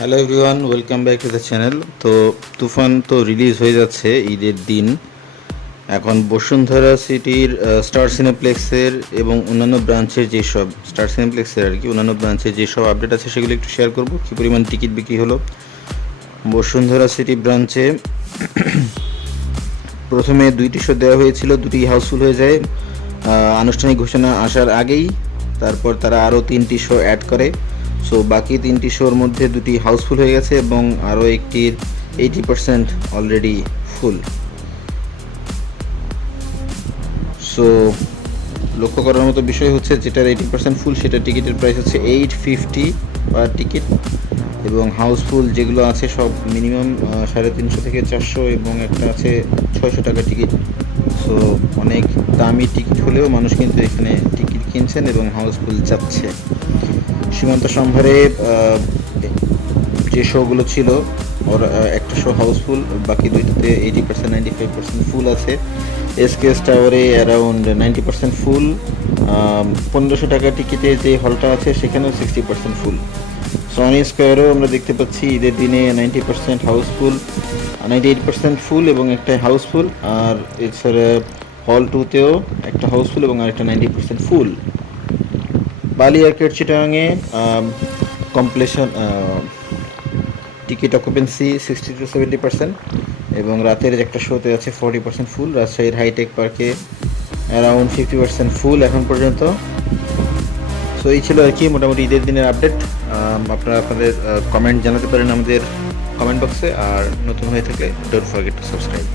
Hello everyone, welcome back to the channel. তো তুফান তো release হয়ে যাচ্ছে ঈদের দিন। এখন বসুন্ধরা সিটির স্টার সিনেপ্লেক্সের এবং অন্যান্য ব্রাঞ্চের যেসব স্টার সিনেপ্লেক্সের আর কি অন্যান্য ব্রাঞ্চের যেসব আপডেট আছে সেগুলো একটু শেয়ার করব। কী পরিমাণ টিকিট বিক্রি হলো বসুন্ধরা সিটি ব্রাঞ্চে। প্রথমে 2টি শো দেওয়া হয়েছিল, 2টি হাউসফুল হয়ে যায় আনুষ্ঠানিক ঘোষণা আসার আগেই। তারপর তারা আরও 3টি শো অ্যাড করে। সো বাকি 3টি শোর মধ্যে 2টি হাউসফুল হয়ে গেছে এবং আরও একটির 80% অলরেডি ফুল। সো লক্ষ্য করার মতো বিষয় হচ্ছে, যেটার 80% ফুল সেটার টিকিটের প্রাইস হচ্ছে 850 পার টিকিট, এবং হাউসফুল যেগুলো আছে সব মিনিমাম 350 থেকে 400 এবং একটা আছে 600 টাকা টিকিট। সো অনেক দামি টিকিট হলেও মানুষ কিন্তু এখানে টিকিট কিনছেন এবং হাউসফুল যাচ্ছে। সীমান্ত সম্ভারে যে শোগুলো ছিল ওর একটা শো হাউসফুল, বাকি দুইটাতে 80% 95% ফুল আছে। এসকেএস টাওয়ারে অ্যারাউন্ড 90% ফুল। 1500 টাকা টিকিটে যে হলটা আছে সেখানেও 60% ফুল। সনি স্কোয়ারও আমরা দেখতে পাচ্ছি ঈদের দিনে 90% হাউসফুল, 98% ফুল এবং একটা হাউসফুল। আর এছাড়া হল 2তেও একটা হাউসফুল এবং আরেকটা 90% ফুল। বালি আর্কেড চিটাগাংয়ে কমপ্লিশন টিকিট অকুপেন্সি 60 to 70% এবং রাতের একটা শোতে আছে 40% ফুল। রাজশাহীর হাইটেক পার্কে অ্যারাউন্ড 50% ফুল এখন পর্যন্ত। সো এই ছিল আর কি মোটামুটি ঈদের দিনের আপডেট। আপনারা আপনাদের কমেন্ট জানাতে পারেন আমাদের কমেন্ট বক্সে, আর নতুন হয়ে থাকলে ডোন্ট ফরগেট টু সাবস্ক্রাইব।